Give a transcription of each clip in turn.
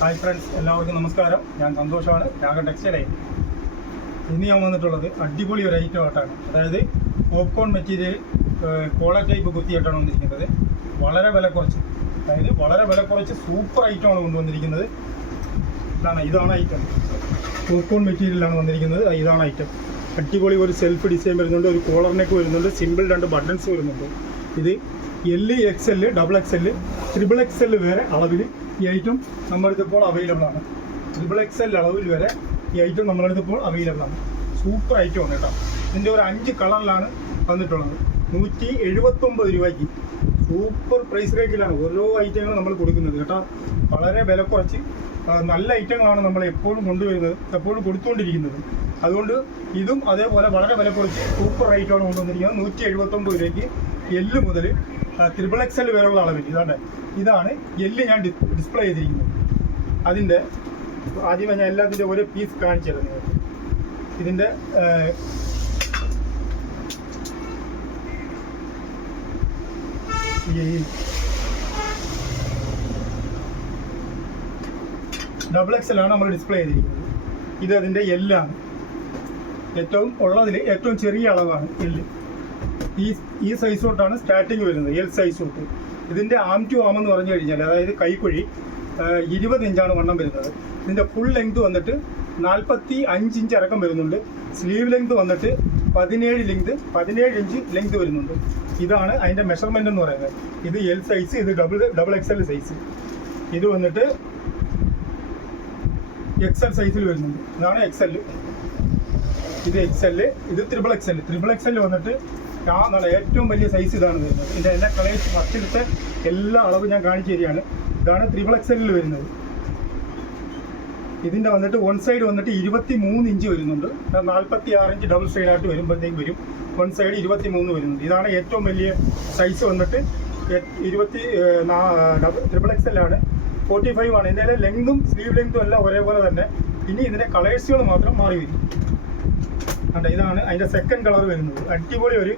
Hi friends, എല്ലാവർക്കും നമസ്കാരം. ഞാൻ സന്തോഷമാണ്, രാഗൻ ടെക്സ്റ്റൈൽ. ഇന്ന് ഞാൻ വന്നിട്ടുള്ളത് അടിപൊളി ഒരു ഐറ്റം ആയിട്ടാണ്. അതായത് പോപ്കോൺ മെറ്റീരിയൽ കോളർ ടൈപ്പ് കുത്തിയിട്ടാണ് വന്നിരിക്കുന്നത്. വളരെ വില കുറച്ച് സൂപ്പർ ഐറ്റമാണ് കൊണ്ടുവന്നിരിക്കുന്നത്. ഇതാണ് ഐറ്റം. പോപ്കോൺ മെറ്റീരിയലാണ് വന്നിരിക്കുന്നത്. ഇതാണ് ഐറ്റം. അടിപൊളി ഒരു സെൽഫ് ഡിസൈൻ വരുന്നുണ്ട്, ഒരു കോളർ നെക്ക് വരുന്നുണ്ട്, സിമ്പിൾ 2 ബട്ടൺസ് വരുന്നുണ്ട്. ഇത് L, XL, XXL, XXL വരെ അളവിൽ ഈ ഐറ്റം നമ്മളിതിപ്പോൾ അവൈലബിൾ ആണ്. XXL അളവിൽ വരെ ഈ ഐറ്റം നമ്മളിതിപ്പോൾ അവൈലബിൾ ആണ്. സൂപ്പർ ഐറ്റമാണ് കേട്ടോ. ഇതിൻ്റെ ഒരു 5 കളറിലാണ് വന്നിട്ടുള്ളത്. 179 രൂപയ്ക്ക് സൂപ്പർ പ്രൈസ് റേറ്റിലാണ് ഓരോ ഐറ്റങ്ങളും നമ്മൾ കൊടുക്കുന്നത് കേട്ടോ. വളരെ വില കുറച്ച് നല്ല ഐറ്റങ്ങളാണ് നമ്മൾ എപ്പോഴും കൊണ്ടുവരുന്നത്, എപ്പോഴും കൊടുത്തുകൊണ്ടിരിക്കുന്നത്. അതുകൊണ്ട് ഇതും അതേപോലെ വളരെ വില കുറച്ച് സൂപ്പർ ഐറ്റമാണ് കൊണ്ടുവന്നിരിക്കുന്നത്. 179 രൂപയ്ക്ക് L മുതൽ XXL വരെയുള്ള അളവിൽ. ഇതാണ് L ഞാൻ ഡിസ്പ്ലേ ചെയ്തിരിക്കുന്നത്. അതിൻ്റെ ആദ്യമേ ഞാൻ എല്ലാത്തിൻ്റെ ഓരോ പീസ് കാണിച്ചു തരാം നിങ്ങൾക്ക്. ഇതിൻ്റെ XXL ആണ് നമ്മൾ ഡിസ്പ്ലേ ചെയ്തിരിക്കുന്നത്. ഇത് അതിൻ്റെ L ആണ്. ഏറ്റവും ചെറിയ അളവാണ് L. ഈ സൈസ് തൊട്ടാണ് സ്റ്റാർട്ടിങ് വരുന്നത്, L സൈസ് തൊട്ട്. ഇതിൻ്റെ ആം ടു ആം എന്ന് പറഞ്ഞു കഴിഞ്ഞാൽ, അതായത് കൈക്കുഴി 20 ഇഞ്ചാണ് വണ്ണം വരുന്നത്. ഇതിൻ്റെ ഫുൾ ലെങ്ത് വന്നിട്ട് 45 ഇഞ്ച് ഇറക്കം വരുന്നുണ്ട്. സ്ലീവ് ലെങ്ത് വന്നിട്ട് 17 ഇഞ്ച് ലെങ്ത് വരുന്നുണ്ട്. ഇതാണ് അതിൻ്റെ മെഷർമെൻ്റ് എന്ന് പറയുന്നത്. ഇത് L സൈസ്, ഇത് XXL സൈസ്. ഇത് വന്നിട്ട് XL സൈസിൽ വരുന്നുണ്ട്. ഇതാണ് XL. ഇത് XL, ഇത് XXL വന്നിട്ട് ഏറ്റവും വലിയ സൈസ് ഇതാണ് വരുന്നത്. ഇതിൻ്റെ എല്ലാ കളേഴ്സ് ഫസ്റ്റെടുത്ത് എല്ലാ അളവും ഞാൻ കാണിച്ചു തരികയാണ്. ഇതാണ് XXL വരുന്നത്. ഇതിൻ്റെ വന്നിട്ട് വൺ സൈഡ് വന്നിട്ട് 23 ഇഞ്ച് വരുന്നുണ്ട്. 46 ഇഞ്ച് ഡബിൾ സൈഡായിട്ട് വരുമ്പോഴത്തേക്കും വരും. വൺ സൈഡ് 23 വരുന്നുണ്ട്. ഇതാണ് ഏറ്റവും വലിയ സൈസ് വന്നിട്ട് XXL ആണ്. 45 ആണ്. ഇതിൻ്റെ ലെങ്തും സ്ലീവ് ലെങ്തും എല്ലാം ഒരേപോലെ തന്നെ. ഇനി ഇതിൻ്റെ കളേഴ്സുകൾ മാത്രം മാറി വരും. ഇതാണ് അതിൻ്റെ സെക്കൻഡ് കളർ വരുന്നത്. അടിപൊളി ഒരു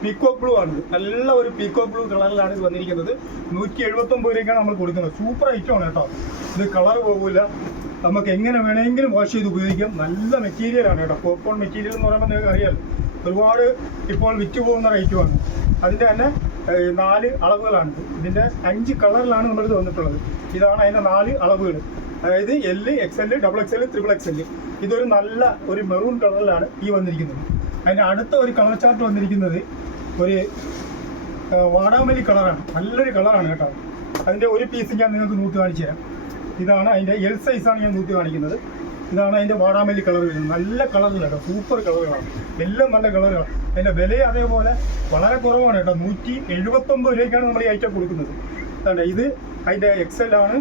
പീക്കോക്ക് ബ്ലൂ ആണ്. നല്ല ഒരു പീക്കോക്ക് ബ്ലൂ കളറിലാണ് ഇത് വന്നിരിക്കുന്നത്. 179 രൂപയ്ക്കാണ് നമ്മൾ കൊടുക്കുന്നത്. സൂപ്പർ ഐറ്റമാണ് കേട്ടോ. ഇത് കളർ പോകില്ല, നമുക്ക് എങ്ങനെ വേണമെങ്കിലും വാഷ് ചെയ്ത് ഉപയോഗിക്കാം. നല്ല മെറ്റീരിയലാണ് കേട്ടോ. പോപ്കോൺ മെറ്റീരിയൽ എന്ന് പറയുമ്പോൾ നിങ്ങൾക്ക് അറിയാമല്ലോ, ഒരുപാട് ഇപ്പോൾ വിറ്റ് പോകുന്ന ഐറ്റമാണ്. അതിൻ്റെ തന്നെ 4 അളവുകളാണ്. ഇതിൻ്റെ 5 കളറിലാണ് നമ്മളിത് വന്നിട്ടുള്ളത്. ഇതാണ് അതിൻ്റെ 4 അളവുകൾ. അതായത് L, XL, XXL, XXL. ഇതൊരു നല്ല ഒരു മെറൂൺ കളറിലാണ് ഈ വന്നിരിക്കുന്നത്. അതിൻ്റെ അടുത്ത ഒരു കളർ ചാർട്ട് വന്നിരിക്കുന്നത് ഒരു വാടാമല്ലി കളറാണ്. നല്ലൊരു കളറാണ് കേട്ടോ. അതിൻ്റെ ഒരു പീസ് ഞാൻ നിങ്ങൾക്ക് നൂറ്റ് കാണിച്ചു തരാം. ഇതാണ് അതിൻ്റെ L സൈസാണ് ഞാൻ നൂറ്റ് കാണിക്കുന്നത്. ഇതാണ് അതിൻ്റെ വാടാമല്ലി കളർ വരുന്നത്. നല്ല കളറില്ല കേട്ടോ, സൂപ്പർ കളറുകളാണ്, എല്ലാം നല്ല കളറുകളാണ്. അതിൻ്റെ വില അതേപോലെ വളരെ കുറവാണ് കേട്ടോ. 179 രൂപയ്ക്കാണ് നമ്മൾ ഈ ഐറ്റം കൊടുക്കുന്നത്. ഇത് അതിൻ്റെ XL ആണ്,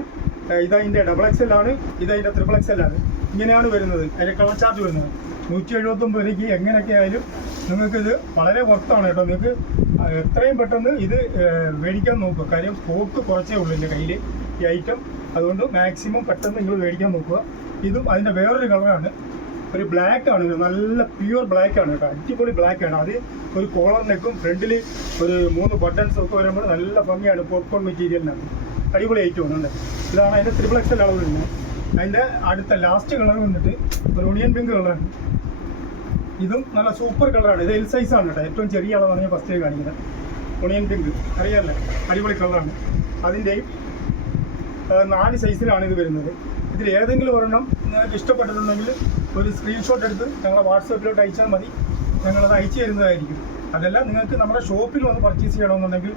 ഇതതിൻ്റെ XXL ആണ്, ഇതതിൻ്റെ XXL ആണ്. ഇങ്ങനെയാണ് വരുന്നത് അതിൻ്റെ കളർ ചാർട്ട് വരുന്നത്. 179 രൂപയ്ക്ക് എങ്ങനെയൊക്കെ ആയാലും നിങ്ങൾക്കിത് വളരെ വർത്താണ് കേട്ടോ. നിങ്ങൾക്ക് എത്രയും പെട്ടെന്ന് ഇത് മേടിക്കാൻ നോക്കുക. കാര്യം സ്റ്റോക്ക് കുറച്ചേ ഉള്ളൂ എൻ്റെ കയ്യിൽ ഈ ഐറ്റം. അതുകൊണ്ട് മാക്സിമം പെട്ടെന്ന് നിങ്ങൾ മേടിക്കാൻ നോക്കുക. ഇതും അതിൻ്റെ വേറൊരു കളറാണ്, ഒരു ബ്ലാക്ക് ആണ്. നല്ല പ്യുവർ ബ്ലാക്ക് ആണ് കേട്ടോ. അടിപൊളി ബ്ലാക്ക് ആണ്. അത് ഒരു കോളർ നെക്കും ഫ്രണ്ടിൽ ഒരു 3 ബട്ടൺസ് ഒക്കെ വരുമ്പോൾ നല്ല ഭംഗിയാണ്. പോപ്കോൺ മെറ്റീരിയലിനാണ് അടിപൊളി ഐറ്റമാണ്. ഇതാണ് അതിൻ്റെ XXL അളവ് വരുന്നത്. അതിൻ്റെ അടുത്ത ലാസ്റ്റ് കളർ വന്നിട്ട് ഒരു ഒണിയൻ പിങ്ക് കളറാണ്. ഇതും നല്ല സൂപ്പർ കളറാണ്. ഇത് L സൈസാണ് കേട്ടോ. ഏറ്റവും ചെറിയ അളവാണ് ഞാൻ ഫസ്റ്റ് കാണിക്കുന്നത്. ഒണിയൻ പിങ്ക് അറിയാമല്ലേ, അടിപൊളി കളറാണ്. അതിൻ്റെയും 4 സൈസിലാണ് ഇത് വരുന്നത്. ഇതിൽ ഏതെങ്കിലും ഒരെണ്ണം നിങ്ങൾക്ക് ഇഷ്ടപ്പെട്ടിട്ടുണ്ടെങ്കിൽ ഒരു സ്ക്രീൻഷോട്ട് എടുത്ത് ഞങ്ങളെ വാട്സാപ്പിലോട്ട് അയച്ചാൽ മതി. ഞങ്ങളത് അയച്ചു തരുന്നതായിരിക്കും. അതല്ല, നിങ്ങൾക്ക് നമ്മുടെ ഷോപ്പിൽ വന്ന് പർച്ചേസ് ചെയ്യണമെന്നുണ്ടെങ്കിൽ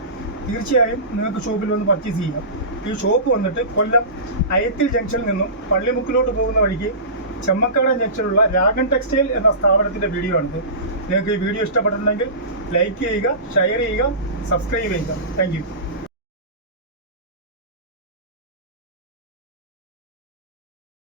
തീർച്ചയായും നിങ്ങൾക്ക് ഷോപ്പിൽ വന്ന് പർച്ചേസ് ചെയ്യാം. ഈ ഷോപ്പ് വന്നിട്ട് കൊല്ലം അയത്തിൽ ജംഗ്ഷനിൽ നിന്നും പള്ളിമുക്കിലോട്ട് പോകുന്ന വഴിക്ക് ചെമ്മക്കാട് ജംഗ്ഷനിലുള്ള രാഗൻ ടെക്സ്റ്റൈൽ എന്ന സ്ഥാപനത്തിൻ്റെ വീഡിയോ ആണിത്. നിങ്ങൾക്ക് ഈ വീഡിയോ ഇഷ്ടപ്പെട്ടിട്ടുണ്ടെങ്കിൽ ലൈക്ക് ചെയ്യുക, ഷെയർ ചെയ്യുക, സബ്സ്ക്രൈബ് ചെയ്യുക. Thank you.